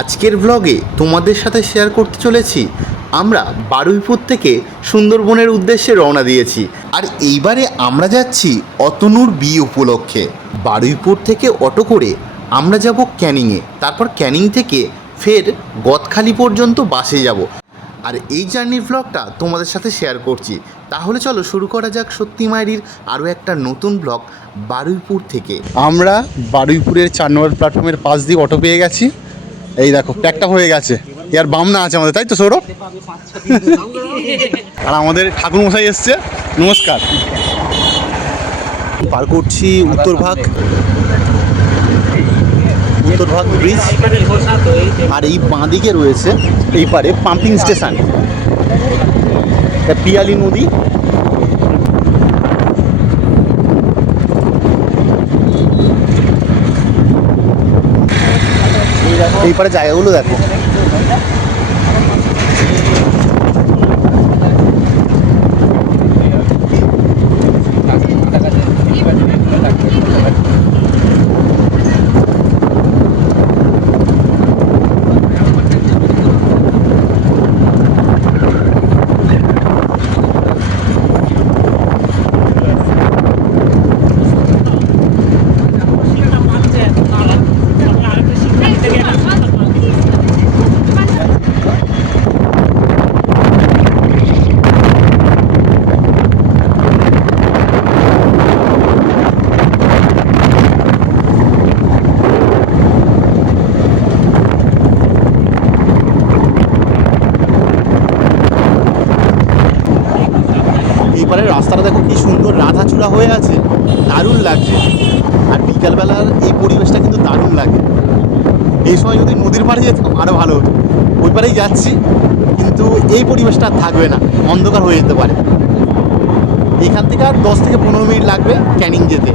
আজকের ব্লগে তোমাদের সাথে শেয়ার করতে চলেছি আমরা বারুইপুর থেকে সুন্দরবনের উদ্দেশ্যে রওনা দিয়েছি। আর এইবারে আমরা যাচ্ছি অতনুর বিয়ে উপলক্ষে। বারুইপুর থেকে অটো করে আমরা যাব ক্যানিংয়ে, তারপর ক্যানিং থেকে ফের গদখালি পর্যন্ত বাসে যাব। আর এই জার্নির ব্লগটা তোমাদের সাথে শেয়ার করছি। তাহলে চলো শুরু করা যাক সত্যি মায়েরির আরও একটা নতুন ব্লগ বারুইপুর থেকে। আমরা বারুইপুরের 4 নম্বর প্ল্যাটফর্মের পাশ দিয়ে অটো পেয়ে গেছি। এই দেখো প্যাকটা হয়ে গেছে, ইয়ার বামনা আছে আমাদের, তাই তো সৌরভ? আর আমাদের ঠাকুরমশাই এসছে, নমস্কার। পার করছি উত্তরভাগ ব্রিজ, আর এই বাঁ দিকে রয়েছে এই পারে পাম্পিং স্টেশন, পিয়ালি নদী। এই পারে জায়গাগুলো দেখো। এইবারের রাস্তাটা দেখো কি সুন্দর রাধাচূড়া হয়ে আছে, দারুণ লাগছে। আর বিকালবেলার এই পরিবেশটা কিন্তু দারুণ লাগে। এই সময় যদি নদীর পাড়ে যেতাম আরও ভালো হতো। ওই পাড়েই যাচ্ছি, কিন্তু এই পরিবেশটা থাকবে না, অন্ধকার হয়ে যেতে পারে। এখান থেকে আর 10 থেকে 15 মিনিট লাগবে ক্যানিং যেতে।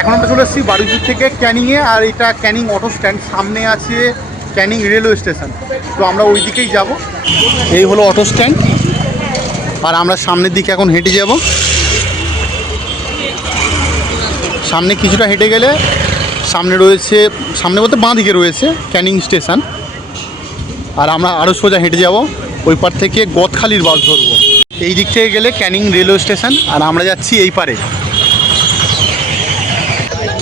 এখন আমরা চলে এসেছি বারুইপুর থেকে ক্যানিংয়ে, আর এটা ক্যানিং অটো স্ট্যান্ড, সামনে আছে ক্যানিং রেলওয়ে স্টেশন। তো আমরা ওই দিকেই যাব। এই হলো অটো স্ট্যান্ড, আর আমরা সামনের দিকে এখন হেঁটে যাব। সামনে কিছুটা হেঁটে গেলে সামনে রয়েছে, সামনে বলতে বাঁ দিকে রয়েছে ক্যানিং স্টেশন। আর আমরা আরও সোজা হেঁটে যাব, ওই পার থেকে গদখালির বাস ধরবো। এই দিক থেকে গেলে ক্যানিং রেলওয়ে স্টেশন, আর আমরা যাচ্ছি এই পারে।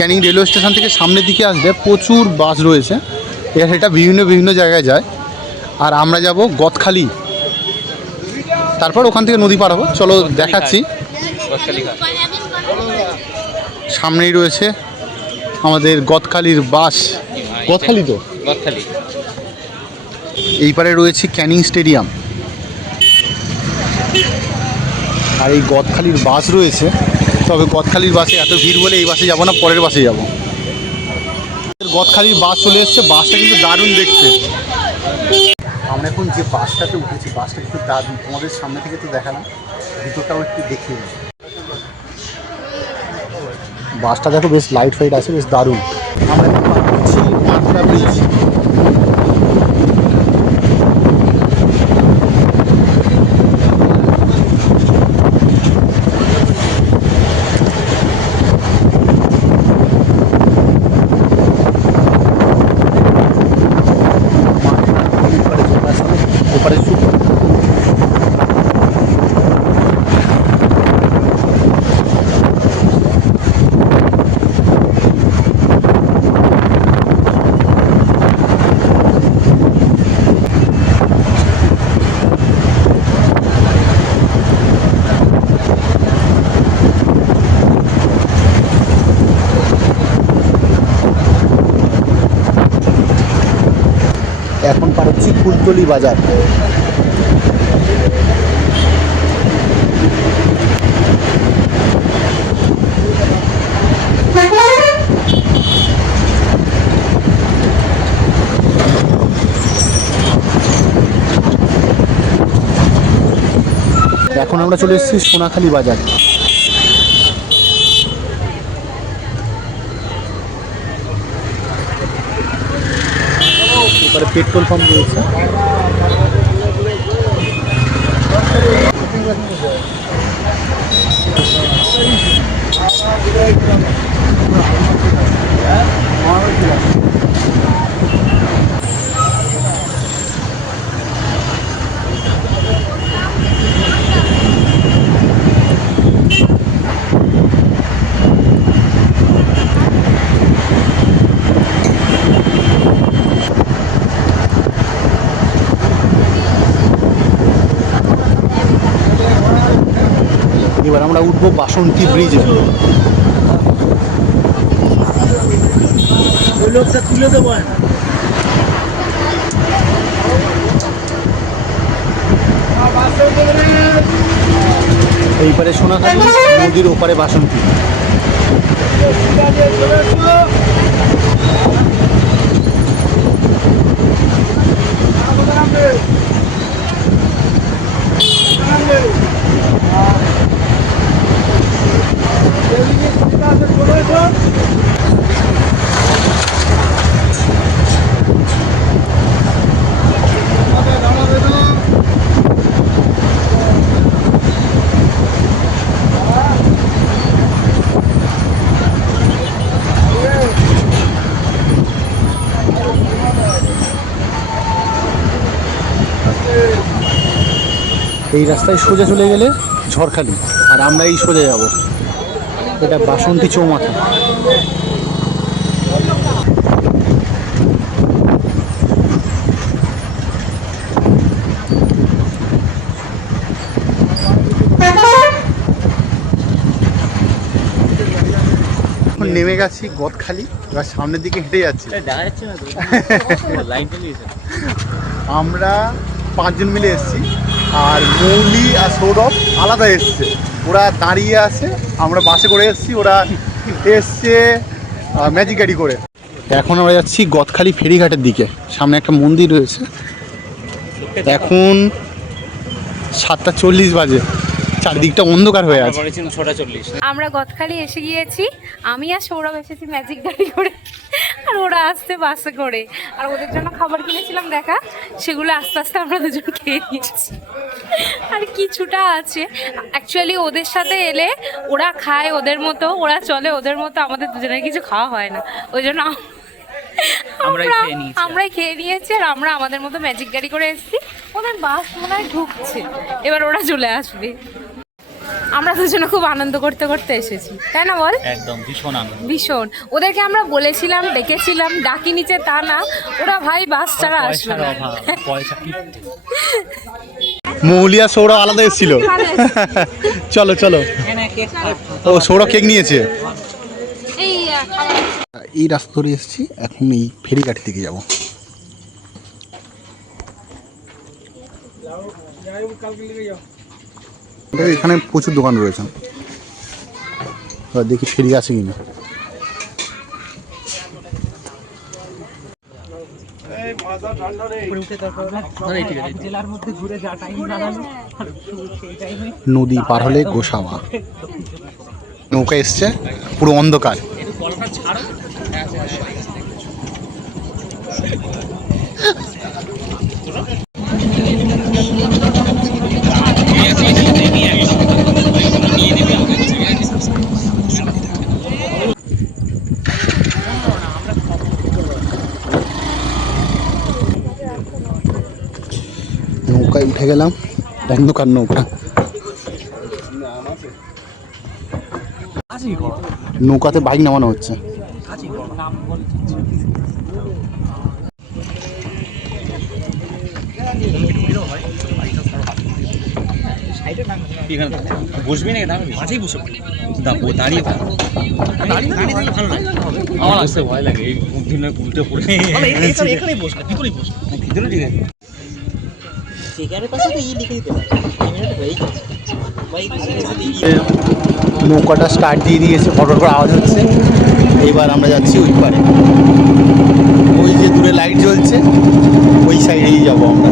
ক্যানিং রেলওয়ে স্টেশন থেকে সামনের দিকে আসলে প্রচুর বাস রয়েছে, এটা বিভিন্ন জায়গায় যায়। আর আমরা যাব গদখালি, তারপর ওখান থেকে নদী পার হবো। চলো দেখাচ্ছি। সামনেই রয়েছে আমাদের গদখালির বাস। গদখালি তো গদখালি। এই পারে রয়েছে ক্যানিং স্টেডিয়াম, আর এই গদখালির বাস রয়েছে। তবে গদখালির বাসে এত ভিড় বলে এই বাসে যাবো না, পরের বাসে যাব। গদখালির বাস চলে এসছে, বাসটা কিন্তু দারুণ দেখতে। আমরা এখন যে বাসটাতে উঠেছি, বাসটা কিন্তু দারুণ, তোমাদের সামনে থেকে তো দেখালাম, ভিতরটাও একটু দেখিয়ে। বাসটা দেখো, বেশ লাইট ফাইট আছে, বেশ দারুণ। আমরা এখন পার করছি মাত্রা ব্রিজ। এখন পার হচ্ছি ফুলতলি বাজার। এখন আমরা চলে এসেছি সোনাখালি বাজার। এবারে পেট্রোল পাম্প রয়েছে। এবার আমরা উঠবো বাসন্তী ব্রিজে। ওই লোকটা তুলে দেবো। এইপারে সোনাখালী, নদীর ওপারে বাসন্তী। এই রাস্তায় সোজা চলে গেলে ঝড়খালি, আর আমরা এই সোজা যাব। এটা বাসন্তী চৌমাথা। এখন নেমে গেছি গদখালি, এবার সামনের দিকে হেঁটে যাচ্ছি। আমরা 5 জন মিলে এসেছি, আর মৌলি আর সৌরভ আলাদা এসছে। ওরা দাঁড়িয়ে আছে, আমরা বাসে করে এসেছি, ওরা এসছে ম্যাজিক গাড়ি করে। এখন আমরা যাচ্ছি গদখালি ফেরিঘাটের দিকে। সামনে একটা মন্দির রয়েছে। এখন 7:40 বাজে, চারদিকটা অন্ধকার হয়ে আছে। আমরা গদখালি এসে গিয়েছি। আমি আর সৌরভ এসেছি ম্যাজিক গাড়ি করে, আর ওরা আসছে বাসে করে। আর ওদের জন্য খাবার কিনেছিলাম দেখা, সেগুলো আস্তে আস্তে আমরা দুজন খেয়ে নিয়েছি। আর কিছুটা আছে। অ্যাকচুয়ালি ওদের সাথে এলে ওরা খায় ওদের মতো, ওরা চলে ওদের মতো, আমাদের দুজনের কিছু খাওয়া হয় না। ওই জন্য আমরাই খেয়ে নিয়েছি, আর আমরা আমাদের মতো ম্যাজিক গাড়ি করে এসেছি। ওদের বাস মনে হয় ঢুকছে, এবার ওরা চলে আসবে। আমরা দুজনে খুব আনন্দ করতে করতে এসেছি, তাই না বল? একদম ভীষণ আনন্দ, ভীষণ। ওদেরকে আমরা বলেছিলাম, ডেকেছিলাম, ডাকি নিচে তা না, ওরা ভাই বাস ছাড়া আসবে না। মৌলিয়া সৌরভ আলাদা এসেছিল। চলো চলো। ও সৌরভ কেক নিয়েছে। এই রাস্তা ধরে এসেছি, এখন এই ফেরিঘাট থেকে যাব। এখানে প্রচুর দোকান রয়েছে, দেখি ফেরি আছে কিনা। নদী পার হলে গোসাবা। নৌকা এসছে, পুরো অন্ধকার। নৌকায় উঠে গেলাম, অন্ধকার নৌকা। নৌকাতে বাইক নামানো হচ্ছে। বসবি না, মাঝেই বসে দাঁড়িয়ে আমার আসতে ভয় লাগে, এই উল্টে পড়ে এখানেই বসলে ভিতরেই বস, ভিতরে ঠিক আছে। নৌকাটা স্টার্ট দিয়ে দিয়েছে, ফটোর করে আওয়াজ হচ্ছে। এইবার আমরা যাচ্ছি ওই পারে, ওই যে দূরে লাইট জ্বলছে, ওই সাইডেই যাবো আমরা।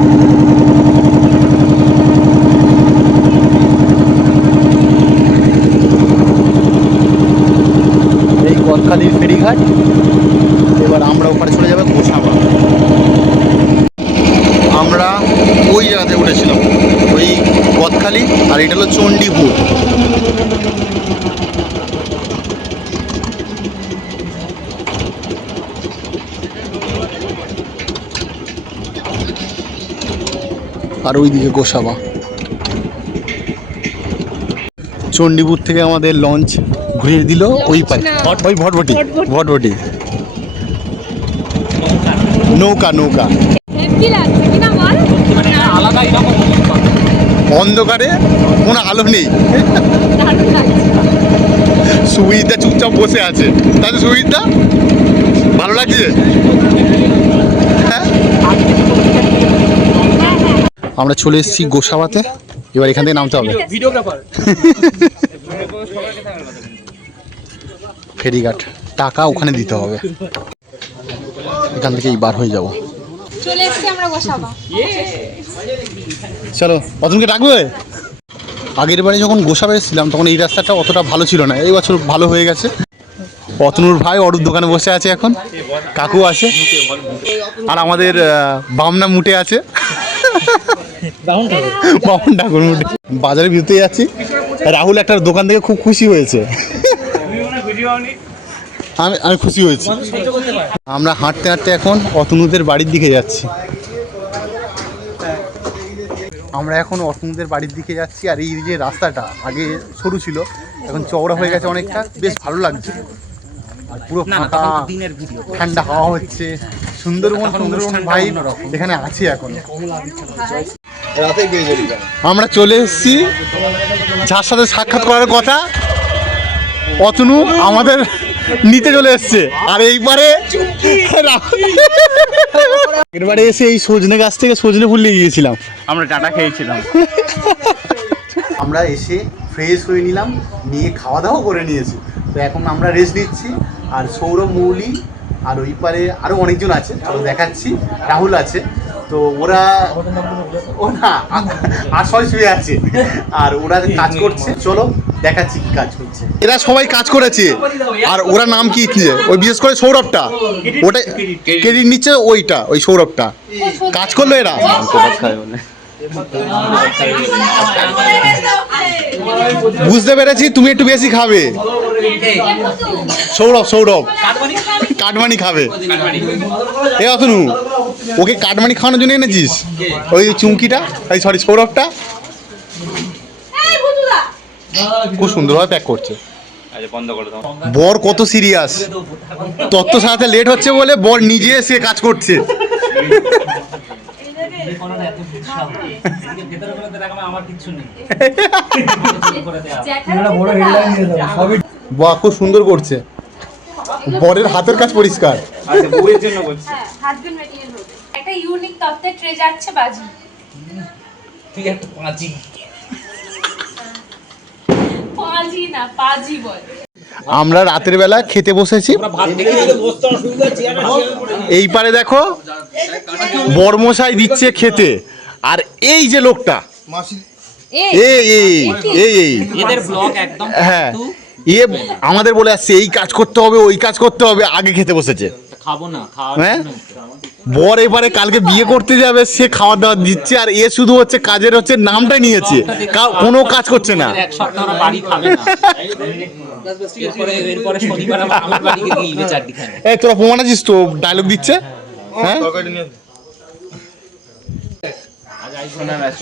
এই গদখালির ফেরিঘাট। এবার আমরা ওপারে চলে যাবো গোসাবা। আমরা ওই জায়গাতে উঠেছিলাম, ওই গদখালি, আর এটা হলো চণ্ডীপুর। আর ওইদিকে গোসাবা। চণ্ডীপুর থেকে আমাদের লঞ্চ ঘুরিয়ে দিল ওই পারে, ওই ভটভটি ভটভটি নৌকা নৌকা। কি লাগছে কি না বল? আলাদাই রকম অন্ধকারে কোনো আলো নেই, দারুণ লাগছে। সুবিধা চুপচাপ বসে আছে। তাহলে সুবিধা ভালো লাগছে। হ্যাঁ, আমরা চলে এসেছি গোসাবাতে। এবার এখান থেকে নামতে হবে। ভিডিওগ্রাফার ফেরিঘাট, টাকা ওখানে দিতে হবে। এখান থেকেই বার হয়ে যাব। চলে এসেছি আমরা গোসাবা। চলো, অতনকে ডাকবে। আগের বারে যখন গোসাবা এসেছিলাম তখন এই রাস্তাটা অতটা ভালো ছিল না, এই বছর ভালো হয়ে গেছে। অতনুর ভাই অরূপ দোকানে বসে আছে এখন, কাকু আছে, আর আমাদের বামনা মুটে আছে। বামন ঠাকুর মুটে। বাজারে ভিতরে যাচ্ছি, রাহুল একটা দোকান থেকে খুব খুশি হয়েছে। আমি খুশি হয়েছি। আমরা হাঁটতে হাঁটতে এখন অতনুদের বাড়ির দিকে যাচ্ছি। আমরা এখন অতনুদের বাড়ির দিকে যাচ্ছি। আর এই যে রাস্তাটা আগে সরু ছিল, এখন চওড়া হয়ে গেছে অনেকটা, বেশ ভালো লাগছে। আর পুরো ফাঁকা, ঠান্ডা হাওয়া হচ্ছে, সুন্দরবন ভাই এখানে আছে এখন। আমরা চলে এসেছি যার সাথে সাক্ষাৎ করার কথা, অতনু আমাদের নিতে চলে এসছে। আর এইবারে এরবারে এসে এই সজনে গাছ থেকে সজনে ফুল নিয়ে গিয়েছিলাম, আমরা টাটা খেয়েছিলাম। আমরা এসে ফ্রেশ হয়ে নিলাম, নিয়ে খাওয়া দাওয়া করে নিয়েছি। তো এখন আমরা রেস্ট নিচ্ছি। আর সৌরভ, মৌলি আর ওই পারে আরও অনেকজন আছে, চলো দেখাচ্ছি। রাহুল আছে, তো ওরা ও না আর সবাই শুয়ে আছে, আর ওরা কাজ করছে। চলো দেখাচ্ছি কি কাজ করছে। এরা সবাই কাজ করেছে। আর ওরা নাম কি, ওই বিশেষ করে সৌরভটা, ওটা ক্রেডিট নিচ্ছে, ওইটা ওই সৌরভটা কাজ করলো। এরা বুঝতে পেরেছি, তুমি একটু বেশি খাবে। সৌরভ কাটমানি খাবে। এ অতনু, ওকে কাটমানি খাওয়ানোর জন্য এনেছিস ওই চুমকিটা, এই সরি সৌরভটা। খুব সুন্দরভাবে প্যাক করছে। বর কত সিরিয়াস, তত্ত্ব সাথে লেট হচ্ছে বলে বর নিজে এসে কাজ করছে। বাহ, খুব সুন্দর করছে। বরের হাতের কাজ পরিষ্কার। একটা ইউনিক তত্ত্বের ট্রে যাচ্ছে বাজি। পাজি না, পাজি বল। আমরা রাতের বেলা খেতে বসেছি। এই পারে দেখো বরমশাই দিচ্ছে খেতে। আর এই যে লোকটা, হ্যাঁ, আমাদের বলে আসছে এই কাজ করতে হবে, ওই কাজ করতে হবে, আগে খেতে বসেছে। খাবো না, হ্যাঁ, বর এবারে কালকে বিয়ে করতে যাবে, সে খাওয়া দাওয়া দিচ্ছে। আর এ শুধু হচ্ছে কাজের হচ্ছে নামটা নিয়েছে, কোনো কাজ করছে না। এক সপ্তাহ ওরা বাড়ি খাবে না। এরপরে শনিবার আমার বাড়িকে গিলবে চারদিকে। এই তোরা প্রমাণ আছিস তো, ডায়লগ দিচ্ছে। হ্যাঁ,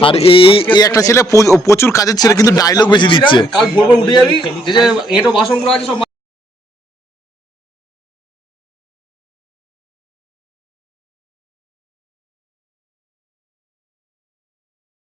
আর এই একটা ছেলে প্রচুর কাজের ছেলে, কিন্তু ডায়লগ বেশি দিচ্ছে। কাল ভোর ভোর উঠে যাবি, যে এটো বাসনগুলো আছে সব